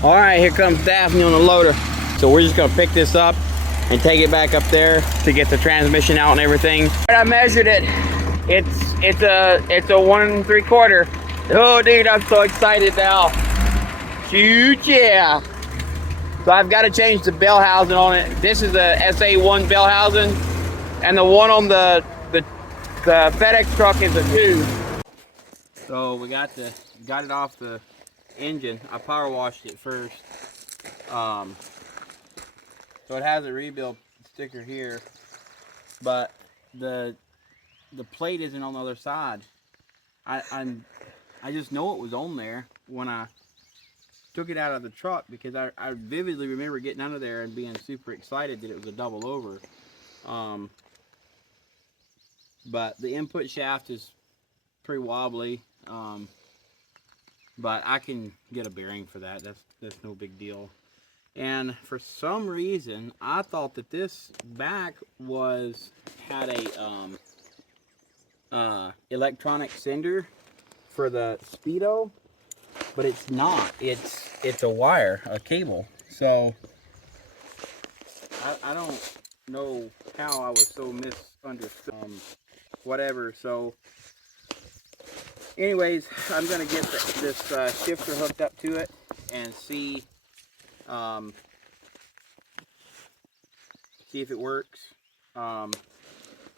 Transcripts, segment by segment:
All right, here comes Daphne on the loader. So we're just gonna pick this up and take it back up there to get the transmission out and everything. I measured it. It's a 1 3/4. Oh, dude, I'm so excited now. Shoot, yeah. So I've got to change the bell housing on it. This is a SA1 bell housing, and the one on the FedEx truck is a 2. So we got it off the engine. I power washed it first. So it has a rebuild sticker here, but the plate isn't on the other side. I just know it was on there when I took it out of the truck, because I vividly remember getting out of there and being super excited that it was a double over. But the input shaft is pretty wobbly, but I can get a bearing for that. That's no big deal. And for some reason, I thought that this back had a electronic sender for the speedo, but it's not. It's a wire, a cable. So I don't know how I was so misunderstood. Whatever. So anyways, I'm gonna get this shifter hooked up to it and see if it works.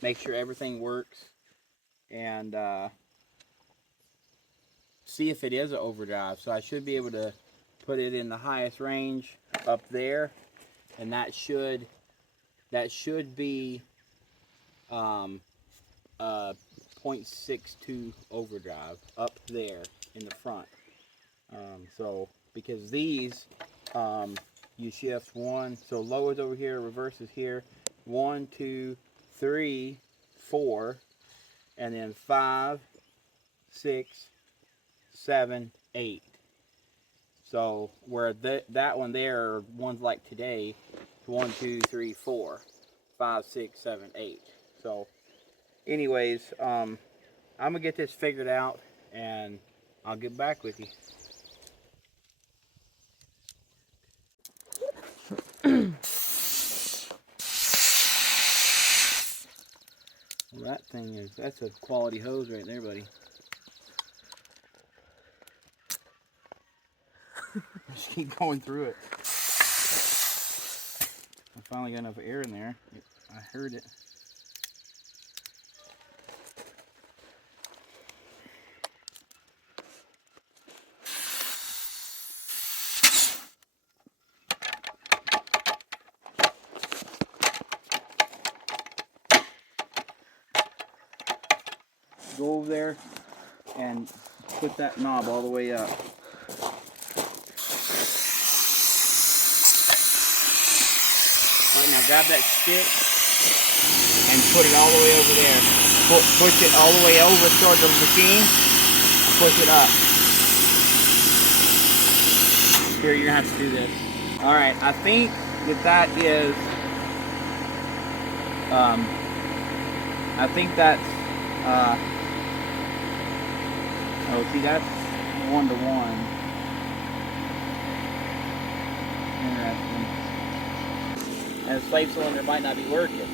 Make sure everything works, and see if it is an overdrive. So I should be able to put it in the highest range up there, and that should be 0.62 overdrive up there in the front. So because these you shift 1, so low is over here, reverse is here, 1 2 3 4, and then 5 6 7 8. So where that one there are ones like today, 1 2 3 4 5 6 7 8. So anyways, I'm gonna get this figured out and I'll get back with you. Well, that thing that's a quality hose right there, buddy. Just keep going through it. I finally got enough air in there. I heard it. Go over there and put that knob all the way up. Alright, now grab that stick and put it all the way over there. Push it all the way over towards the machine and push it up. Here, you're gonna have to do this. Alright, I think that is I think that's oh, see, that's 1-to-1. Interesting. And the slave cylinder might not be working.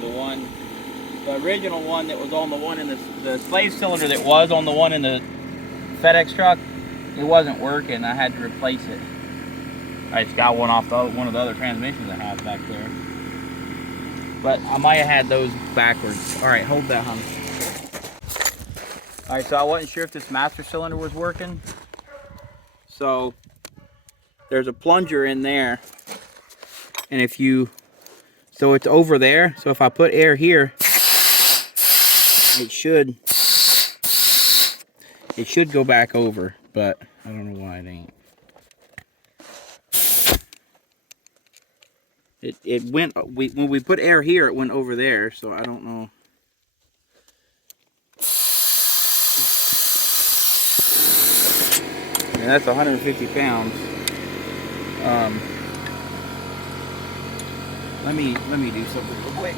The original one that was on the one in the slave cylinder that was on the one in the FedEx truck, it wasn't working. I had to replace it. I just got one off one of the other transmissions I have back there. But I might have had those backwards. All right, hold that, honey. All right, so I wasn't sure if this master cylinder was working. So there's a plunger in there, and so it's over there. So if I put air here, it should go back over, but I don't know why it ain't. It went, when we put air here, it went over there, so I don't know. And that's 150 pounds. Let me do something real quick.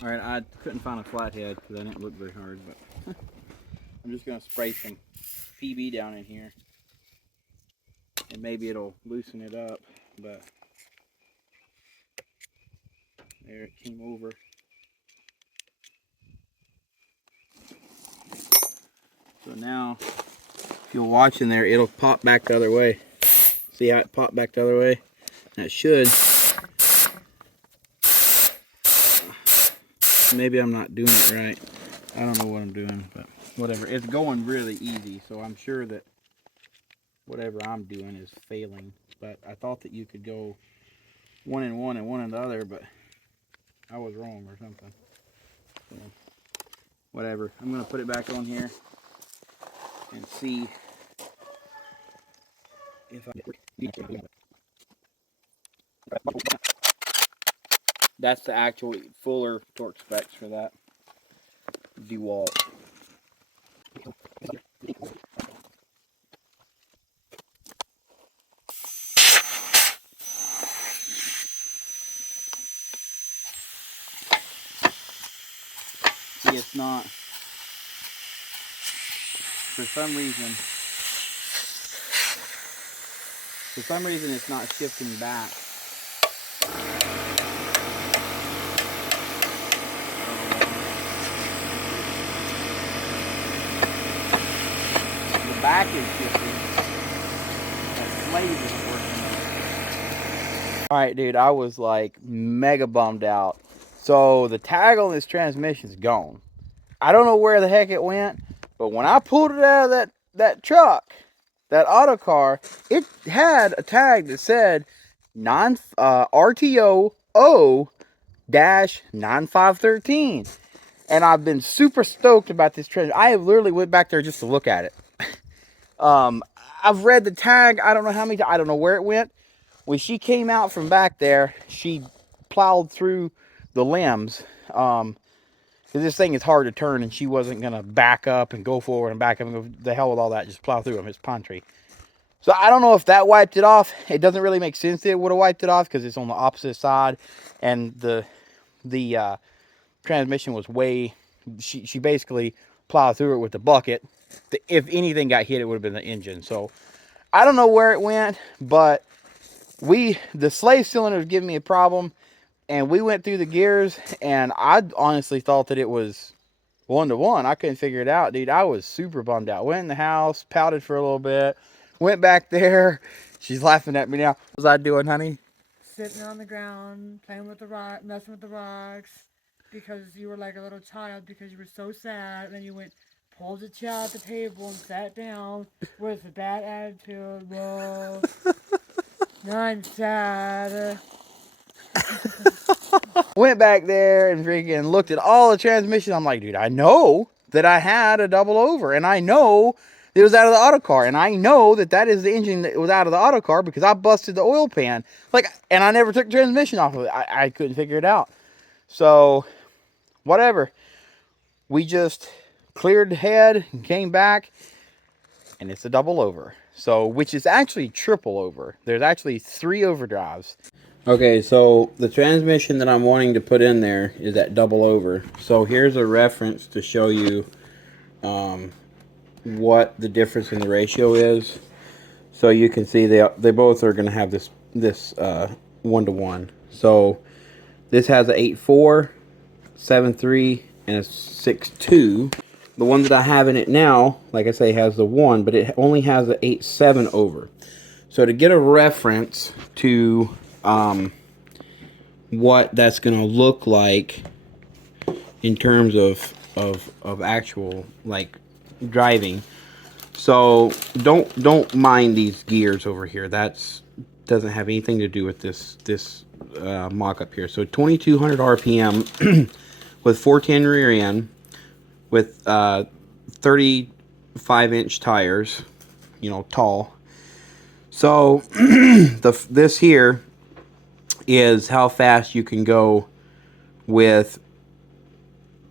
All right, I couldn't find a flathead because I didn't look very hard, but I'm just gonna spray some PB down in here, and maybe it'll loosen it up, but there it came over. So now, if you'll watch in there, it'll pop back the other way. See how it popped back the other way? That should. Maybe I'm not doing it right. I don't know what I'm doing, but whatever. It's going really easy, so I'm sure that whatever I'm doing is failing. But I thought that you could go one in one and one in the other, but I was wrong or something. So, whatever. I'm going to put it back on here and see if I... That's the actual fuller torque specs for that DeWalt. See, it's not, for some reason it's not shifting back. The back is shifting. That slave isn't working. Alright, dude, I was like mega bummed out. So the tag on this transmission is gone. I don't know where the heck it went, but when I pulled it out of that truck, that auto car, it had a tag that said RTOO-9513. And I've been super stoked about this transmission. I have literally went back there just to look at it. I've read the tag, I don't know how many, I don't know where it went. When she came out from back there, she plowed through the limbs. Because this thing is hard to turn, and she wasn't going to back up and go forward and back up and go the hell with all that. Just plow through them. It's pine tree. So I don't know if that wiped it off. It doesn't really make sense that it would have wiped it off because it's on the opposite side. And the transmission was way... She basically plowed through it with the bucket. If anything got hit, it would have been the engine. So I don't know where it went, but the slave cylinder was giving me a problem, and we went through the gears, and I honestly thought that it was 1-to-1. I couldn't figure it out, dude. I was super bummed out. Went in the house, pouted for a little bit, went back there. She's laughing at me now. What was I doing, honey? Sitting on the ground, playing with the rock, messing with the rocks, because you were like a little child because you were so sad, and then you went, pulled the chair at the table and sat down with a bad attitude. Whoa. Now I'm sad. Went back there and freaking looked at all the transmission. I'm like, dude, I know that I had a double over, and I know it was out of the auto car, and I know that is the engine that was out of the auto car because I busted the oil pan. Like, and I never took the transmission off of it. I couldn't figure it out. So, whatever. We just cleared the head and came back, and it's a double over. So, which is actually triple over. There's actually 3 overdrives. Okay, so the transmission that I'm wanting to put in there is that double over. So here's a reference to show you what the difference in the ratio is. So you can see they both are going to have this 1-to-1. So this has a 8.4, 7.3, and a 6.2. The one that I have in it now, like I say, has the 1, but it only has the 8.7 over. So to get a reference to what that's going to look like in terms of actual like driving. So don't mind these gears over here. That's doesn't have anything to do with this mock-up here. So 2200 RPM with 410 rear end with 35-inch tires, you know, tall. So this here is how fast you can go with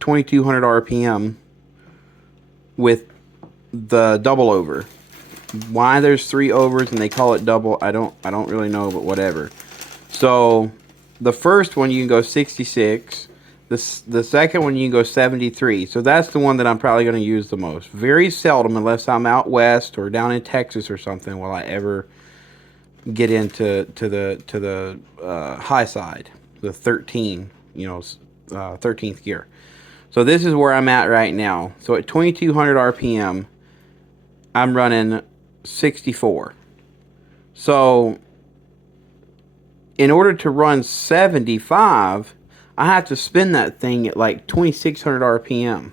2200 RPM with the double over. Why there's 3 overs and they call it double, I don't really know, but whatever. So the first one you can go 66, The second one you can go 73. So that's the one that I'm probably going to use the most. Very seldom, unless I'm out west or down in Texas or something, will I ever get into the high side, the 13, 13th gear. So this is where I'm at right now. So at 2200 RPM, I'm running 64. So in order to run 75, I have to spin that thing at like 2600 RPM.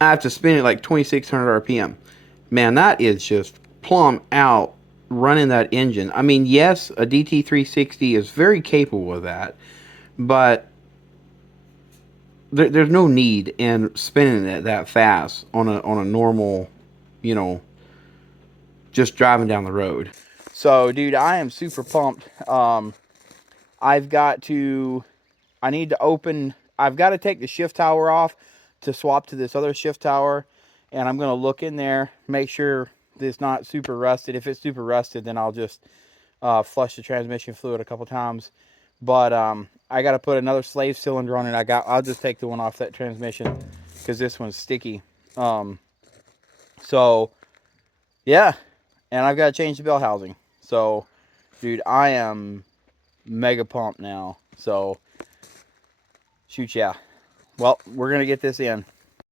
I have to spin it like 2600 RPM. Man, that is just plumb out running that engine. I mean, yes, a DT360 is very capable of that, but there's no need in spinning it that fast on a normal, you know, just driving down the road. So, dude, I am super pumped. I've got to, I need to open, I've got to take the shift tower off to swap to this other shift tower. And I'm going to look in there, make sure it's not super rusted. If it's super rusted, then I'll just flush the transmission fluid a couple times. But I got to put another slave cylinder on it. I'll just take the one off that transmission because this one's sticky. So, yeah. And I've got to change the bell housing. So, dude, I am mega pumped now. So, shoot, yeah. Well, we're going to get this in.